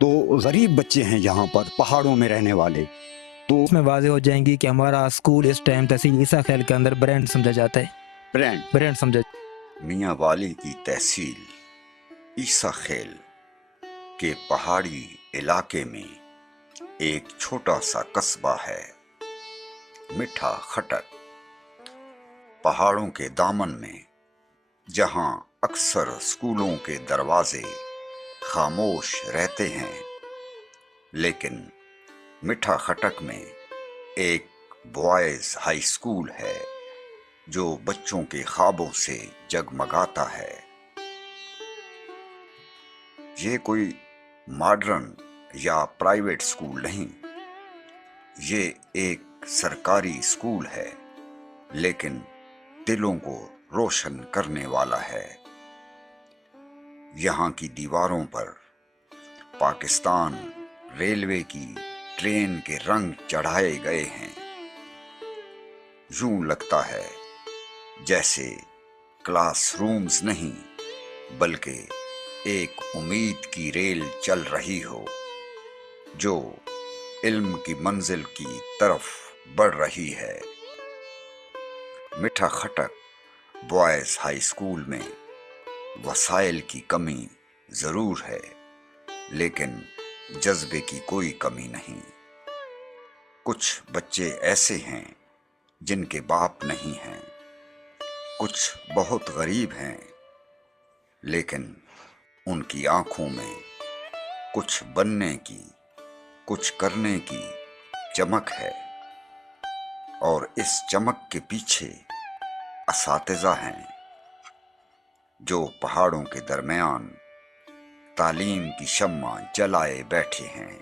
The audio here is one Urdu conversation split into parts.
تو غریب بچے ہیں یہاں پر پہاڑوں میں رہنے والے، تو اس میں واضح ہو جائیں گی کہ ہمارا اسکول اس ٹائم تحصیل عیسیٰ خیل کے اندر برانڈ سمجھا جاتا ہے، برانڈ سمجھا میاں والی کی تحصیل عیسیٰ خیل کے پہاڑی علاقے میں ایک چھوٹا سا قصبہ ہے، میٹھا خٹک۔ پہاڑوں کے دامن میں جہاں اکثر اسکولوں کے دروازے خاموش رہتے ہیں، لیکن میٹھا خٹک میں ایک بوائز ہائی اسکول ہے جو بچوں کے خوابوں سے جگمگاتا ہے۔ یہ کوئی ماڈرن یا پرائیویٹ اسکول نہیں، یہ ایک سرکاری اسکول ہے، لیکن دلوں کو روشن کرنے والا ہے۔ یہاں کی دیواروں پر پاکستان ریلوے کی ٹرین کے رنگ چڑھائے گئے ہیں۔ یوں لگتا ہے جیسے کلاس رومز نہیں بلکہ ایک امید کی ریل چل رہی ہو جو علم کی منزل کی طرف بڑھ رہی ہے۔ میٹھا خٹک بوائز ہائی اسکول میں وسائل کی کمی ضرور ہے، لیکن جذبے کی کوئی کمی نہیں۔ کچھ بچے ایسے ہیں جن کے باپ نہیں ہیں، کچھ بہت غریب ہیں، لیکن ان کی آنکھوں میں کچھ بننے کی، کچھ کرنے کی چمک ہے، اور اس چمک کے پیچھے اساتذہ ہیں جو پہاڑوں کے درمیان تعلیم کی شمع جلائے بیٹھے ہیں۔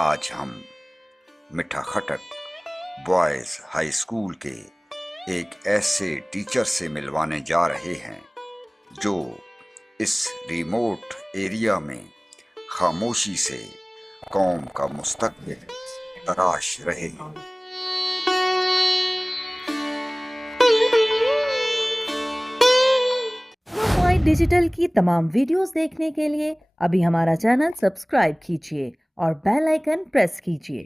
آج ہم میٹھا خٹک بوائز ہائی اسکول کے ایک ایسے ٹیچر سے ملوانے جا رہے ہیں جو اس ریموٹ ایریا میں خاموشی سے قوم کا مستقبل تراش رہے ہیں۔ ڈیجیٹل کی تمام ویڈیوز دیکھنے کے لیے ابھی ہمارا چینل سبسکرائب کیجیے اور بیل آئیکن پریس کیجیے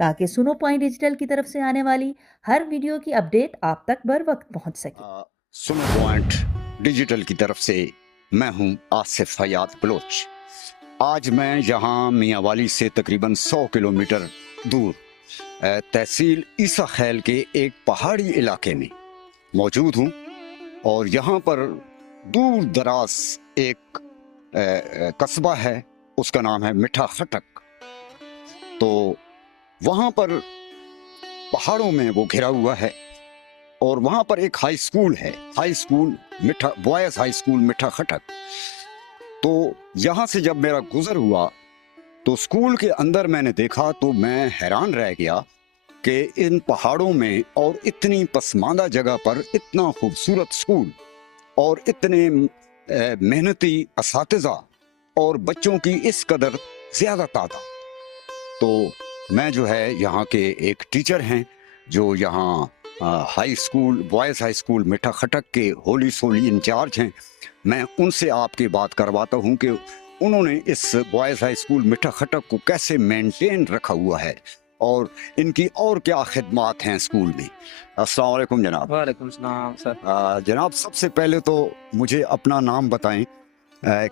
تاکہ سنو پوائنٹ ڈیجیٹل کی طرف سے آنے والی ہر ویڈیو کی اپڈیٹ آپ تک بر وقت پہنچ سکے۔ سنو پوائنٹ ڈیجیٹل کی طرف سے میں ہوں آصف حیات بلوچ۔ آج میں یہاں میاں والی سے تقریباً 100 کلومیٹر دور تحصیل عیسیٰ خیل کے ایک پہاڑی علاقے میں موجود ہوں، اور یہاں پر دور دراز ایک قصبہ ہے، اس کا نام ہے میٹھا خٹک۔ تو وہاں پر پہاڑوں میں وہ گھرا ہوا ہے، اور وہاں پر ایک ہائی اسکول ہے، ہائی اسکول میٹھا بوائز ہائی اسکول میٹھا خٹک۔ تو یہاں سے جب میرا گزر ہوا تو اسکول کے اندر میں نے دیکھا تو میں حیران رہ گیا کہ ان پہاڑوں میں اور اتنی پسماندہ جگہ پر اتنا خوبصورت اسکول اور اتنے محنتی اساتذہ اور بچوں کی اس قدر زیادہ تعداد۔ تو میں جو ہے یہاں کے ایک ٹیچر ہیں جو یہاں high school boys high school میٹھا خٹک کے ہولی سولی انچارج ہیں، میں ان سے آپ کی بات کرواتا ہوں کہ انہوں نے اس بوائز ہائی اسکول میٹھا خٹک کو کیسے مینٹین رکھا ہوا ہے اور ان کی اور کیا خدمات ہیں اسکول میں۔ السلام علیکم جناب۔ وعلیکم السلام سر۔ جناب سب سے پہلے تو مجھے اپنا نام بتائیں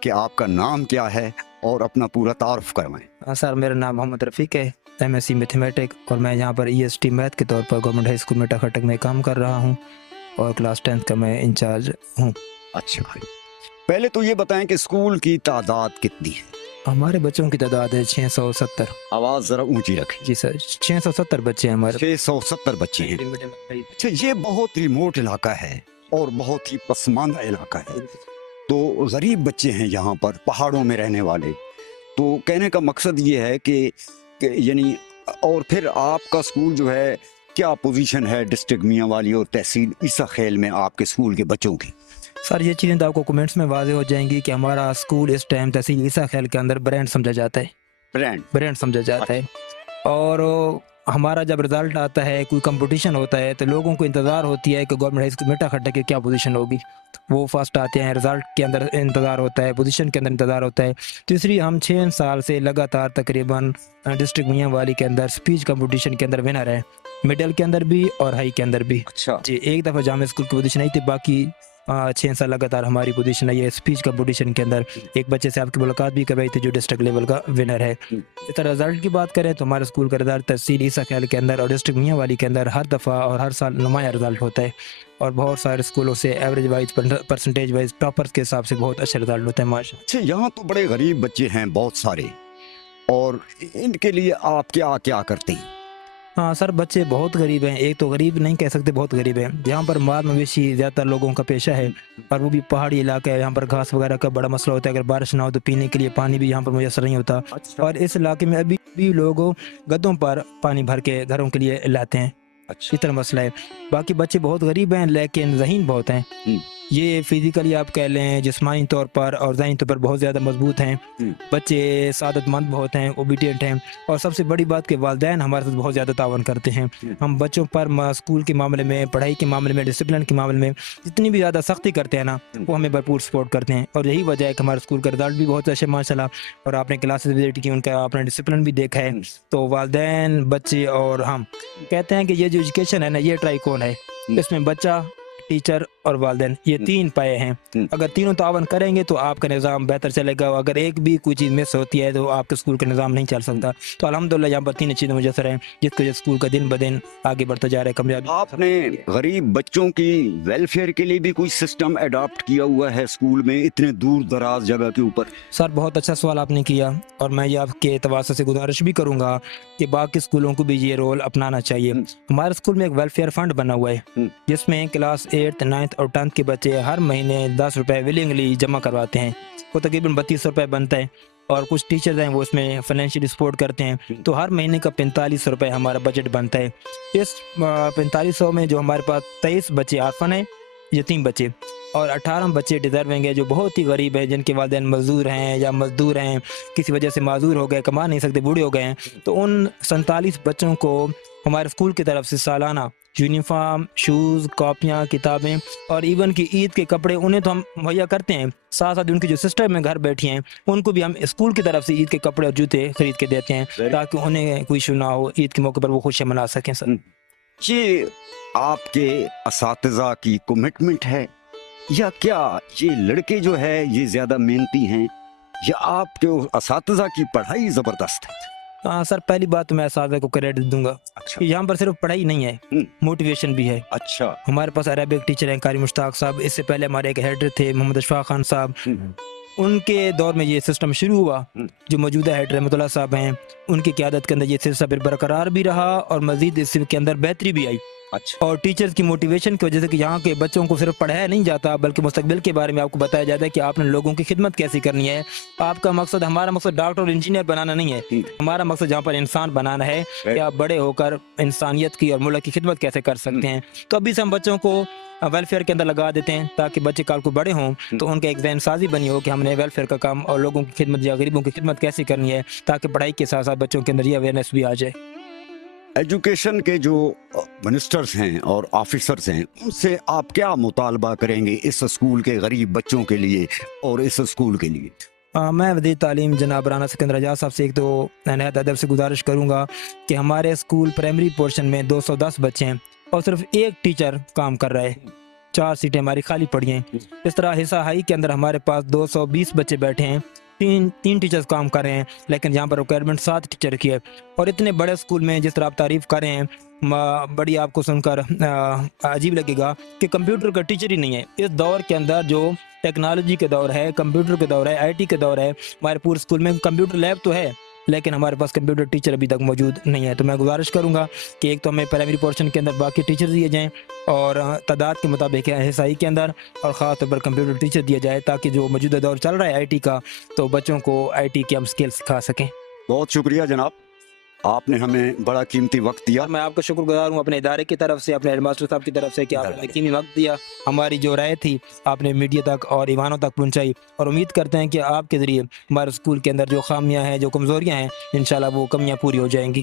کہ آپ کا نام کیا ہے اور اپنا پورا تعارف کروائیں۔ سر میرا نام محمد رفیق ہے، ایم ایس سی میتھمیٹک، اور میں یہاں پر ای ایس ٹی میتھ کے طور پر گورنمنٹ ہائی اسکول میٹھا خٹک میں کام کر رہا ہوں، اور کلاس 10 کا میں انچارج ہوں۔ اچھا بھائی، پہلے تو یہ بتائیں کہ اسکول کی تعداد کتنی ہے؟ ہمارے بچوں کی تعداد ہے 670۔ آواز ذرا اونچی رکھیں۔ جی سر، 670 بچے ہیں ہمارے۔ 670 بچے ہیں۔ اچھا، یہ بہت ریموٹ علاقہ ہے اور بہت ہی پسماندہ علاقہ ہے، تو غریب بچے ہیں یہاں پر پہاڑوں میں رہنے والے۔ تو کہنے کا مقصد یہ ہے کہ یعنی، اور پھر آپ کا اسکول جو ہے کیا پوزیشن ہے ڈسٹرکٹ میاں والی اور تحصیل عیسیٰ خیل میں آپ کے اسکول کے بچوں کی؟ سر یہ چیزیں تو آپ کو کمنٹس میں واضح ہو جائیں گی کہ ہمارا اسکول اس ٹائم تحصیل عیسیٰ خیل کے اندر برانڈ سمجھا جاتا ہے، برانڈ سمجھا جاتا ہے، اور ہمارا جب رزلٹ آتا ہے، کوئی کمپٹیشن ہوتا ہے، تو لوگوں کو انتظار ہوتی ہے کہ گورنمنٹ ہائی اسکول میٹھا کھٹک کی کیا پوزیشن ہوگی. وہ فرسٹ آتے ہیں، رزلٹ کے اندر انتظار ہوتا ہے، پوزیشن کے اندر انتظار ہوتا ہے. تیسری، ہم 6 سال سے لگاتار تقریباً ڈسٹرکٹ میاں والی کے اندر اسپیچ کمپٹیشن کے اندر ونر ہے، مڈل کے اندر بھی اور ہائی کے اندر بھی. اچھا جی، ایک دفعہ جامعہ اسکول کی پوزیشن آئی تھی، باقی 6 سال لگاتار ہماری پوزیشن آئی ہے اسپیچ کمپٹیشن کے اندر. ایک بچے سے آپ کی ملاقات بھی کروائی تھی جو ڈسٹرکٹ لیول کا ونر ہے. اس طرح رزلٹ کی بات کریں تو ہمارے اسکول کا رزلٹ تحصیل عیسیٰ خیل کے اندر اور ڈسٹرکٹ میاں والی کے اندر ہر دفعہ اور ہر سال نمایاں رزلٹ ہوتا ہے، اور بہت سارے اسکولوں سے average wise percentage wise toppers کے حساب سے بہت اچھا رزلٹ ہوتا ہے ماشاء. اچھا، یہاں تو بڑے غریب بچے ہیں بہت سارے، اور ان کے لیے آپ کیا کیا کرتے ہیں؟ ہاں سر، بچے بہت غریب ہیں، ایک تو غریب نہیں کہہ سکتے، بہت غریب ہیں. یہاں پر مال مویشی زیادہ تر لوگوں کا پیشہ ہے، اور وہ بھی پہاڑی علاقہ ہے. یہاں پر گھاس وغیرہ کا بڑا مسئلہ ہوتا ہے، اگر بارش نہ ہو تو پینے کے لیے پانی بھی یہاں پر میسر نہیں ہوتا. اور اس علاقے میں ابھی بھی لوگ گدوں پر پانی بھر کے گھروں کے لیے لاتے ہیں. اچھا اتنا مسئلہ ہے. باقی بچے بہت غریب ہیں لیکن ذہین بہت ہیں. یہ فزیکلی آپ کہہ لیں، جسمانی طور پر اور ذہنی طور پر بہت زیادہ مضبوط ہیں. بچے سعادت مند بہت ہیں، اوبیڈینٹ ہیں، اور سب سے بڑی بات کہ والدین ہمارے ساتھ بہت زیادہ تعاون کرتے ہیں. ہم بچوں پر اسکول کے معاملے میں، پڑھائی کے معاملے میں، ڈسپلن کے معاملے میں جتنی بھی زیادہ سختی کرتے ہیں نا، وہ ہمیں بھرپور سپورٹ کرتے ہیں. اور یہی وجہ ہے کہ ہمارے اسکول کا رزلٹ بھی بہت اچھا ماشاء اللہ. اور آپ نے کلاسز وزٹ کی، ان کا آپ نے ڈسپلن بھی دیکھا ہے. تو والدین، بچے اور ہم کہتے ہیں کہ یہ جو ایجوکیشن ہے نا، یہ ٹرائی کون ہے. اس میں بچہ، ٹیچر اور والدین، یہ 3 پائے ہیں. اگر تینوں تعاون کریں گے تو آپ کا نظام بہتر چلے گا. اگر ایک بھی کوئی چیز مس ہوتی ہے تو آپ کے اسکول کا نظام نہیں چل سکتا. تو الحمدللہ یہاں پر 3 چیزیں مجسر ہیں جس کو اسکول کا دن بدن آگے بڑھتا جا رہا ہے. کامیابی آپ نے غریب بچوں کی ویلفیئر کے لیے بھی کوئی سسٹم اڈاپٹ کیا ہوا ہے اسکول میں اتنے دور دراز جگہ کے اوپر؟ سر، بہت اچھا سوال آپ نے کیا، اور میں یہ آپ کے تواسط سے گزارش بھی کروں گا کہ باقی اسکولوں کو بھی یہ رول اپنانا چاہیے. ہمارے اسکول میں ایک ویلفیئر فنڈ بنا ہوا ہے جس میں کلاس 8th 9th اور 10th کے بچے ہر مہینے 10 روپے ولنگلی جمع کرواتے ہیں. وہ تقریباً 3200 روپے بنتا ہے، اور کچھ ٹیچرز ہیں وہ اس میں فائنینشلی سپورٹ کرتے ہیں. تو ہر مہینے کا 4500 روپے ہمارا بجٹ بنتا ہے. اس 4500 میں جو ہمارے پاس 23 بچے آرفن ہیں، یتیم بچے، اور 18 بچے ڈیزرونگ ہیں جو بہت ہی غریب ہیں، جن کے والدین مزدور ہیں یا مزدور ہیں، کسی وجہ سے معذور ہو گئے، کما نہیں سکتے، بوڑھے ہو گئے ہیں. تو ان 47 بچوں کو ہمارے اسکول کی طرف سے سالانہ یونیفارم، شوز، کاپیاں، کتابیں اور ایون کی عید کے کپڑے انہیں تو ہم مہیا کرتے ہیں. ساتھ ساتھ ان کی جو سسٹر میں گھر بیٹھی ہیں ان کو بھی ہم اسکول کی طرف سے عید کے کپڑے اور جوتے خرید کے دیتے ہیں تاکہ انہیں کوئی ایشو نہ ہو، عید کے موقع پر وہ خوشیاں منا سکیں. سر، یہ آپ کے اساتذہ کی کمٹمنٹ ہے یا کیا یہ لڑکے جو ہے یہ زیادہ محنتی ہیں، یا آپ کے اساتذہ کی پڑھائی زبردست ہے؟ ہاں سر، پہلی بات تو میں اساتذہ کو کریڈٹ دوں گا اچھا کہ یہاں پر صرف پڑھائی نہیں ہے، موٹیویشن بھی ہے. اچھا ہمارے پاس عربک ٹیچر ہیں قاری مشتاق صاحب، اس سے پہلے ہمارے ایک ہیڈر تھے محمد اشفاق خان صاحب. ان کے دور میں یہ سسٹم شروع ہوا. جو موجودہ ہیڈ رحمۃ اللہ صاحب ہیں، ان کی قیادت کے اندر یہ سلسلہ پھر برقرار بھی رہا اور مزید اس کے اندر بہتری بھی آئی. اچھا اور ٹیچرز کی موٹیویشن کی وجہ سے کہ یہاں کے بچوں کو صرف پڑھایا نہیں جاتا بلکہ مستقبل کے بارے میں آپ کو بتایا جاتا ہے کہ آپ نے لوگوں کی خدمت کیسی کرنی ہے. آپ کا مقصد، ہمارا مقصد ڈاکٹر اور انجینئر بنانا نہیں ہے، ہمارا مقصد جہاں پر انسان بنانا ہے کہ آپ بڑے ہو کر انسانیت کی اور ملک کی خدمت کیسے کر سکتے ہیں. تو ابھی سے ہم بچوں کو ویلفیئر کے اندر لگا دیتے ہیں تاکہ بچے کال کو بڑے ہوں تو ان کا ایک ذہن سازی بنی ہو کہ ہم نے ویلفیئر کا کام اور لوگوں کی خدمت یا غریبوں کی خدمت کیسی کرنی ہے، تاکہ پڑھائی کے ساتھ ساتھ بچوں کے اندر یہ اویئرنیس بھی آ جائے. ایجوکیشن کے جو منسٹرز ہیں اور آفیسرز ہیں ان سے آپ کیا مطالبہ کریں گے اس اسکول کے غریب بچوں کے لیے اور اس اسکول کے لیے؟ میں وزیر تعلیم جناب رانا سکندر اعجاز صاحب سے ایک تو نہایت ادب سے گزارش کروں گا کہ ہمارے اسکول پرائمری پورشن میں 210 بچے ہیں اور صرف ایک ٹیچر کام کر رہا ہے، 4 سیٹیں ہماری خالی پڑی ہیں. اس طرح حصہ ہائی کے اندر ہمارے پاس 220 بچے بیٹھے ہیں، تین ٹیچرز کام کر رہے ہیں، لیکن یہاں پر ریکوائرمنٹ 7 ٹیچر کی ہے. اور اتنے بڑے اسکول میں جس طرح آپ تعریف کر رہے ہیں، بڑی آپ کو سن کر عجیب لگے گا کہ کمپیوٹر کا ٹیچر ہی نہیں ہے. اس دور کے اندر جو ٹیکنالوجی کے دور ہے، کمپیوٹر کے دور ہے، آئی ٹی کے دور ہے، ہمارے پورے اسکول میں کمپیوٹر لیب تو ہے لیکن ہمارے پاس کمپیوٹر ٹیچر ابھی تک موجود نہیں ہے. تو میں گزارش کروں گا کہ ایک تو ہمیں پرائمری پورشن کے اندر باقی ٹیچر دیے جائیں اور تعداد کے مطابق حصائی کے اندر اور خاص طور پر کمپیوٹر ٹیچر دیا جائے تاکہ جو موجودہ دور چل رہا ہے آئی ٹی کا تو بچوں کو آئی ٹی کے ہم اسکل سکھا سکیں. بہت شکریہ جناب، آپ نے ہمیں بڑا قیمتی وقت دیا. میں آپ کا شکر گزار ہوں اپنے ادارے کی طرف سے، اپنے ہیڈ ماسٹر صاحب کی طرف سے کہ آپ نے قیمتی وقت دیا، ہماری جو رائے تھی آپ نے میڈیا تک اور ایوانوں تک پہنچائی، اور امید کرتے ہیں کہ آپ کے ذریعے ہمارے اسکول کے اندر جو خامیاں ہیں، جو کمزوریاں ہیں، انشاءاللہ وہ کمیاں پوری ہو جائیں گی.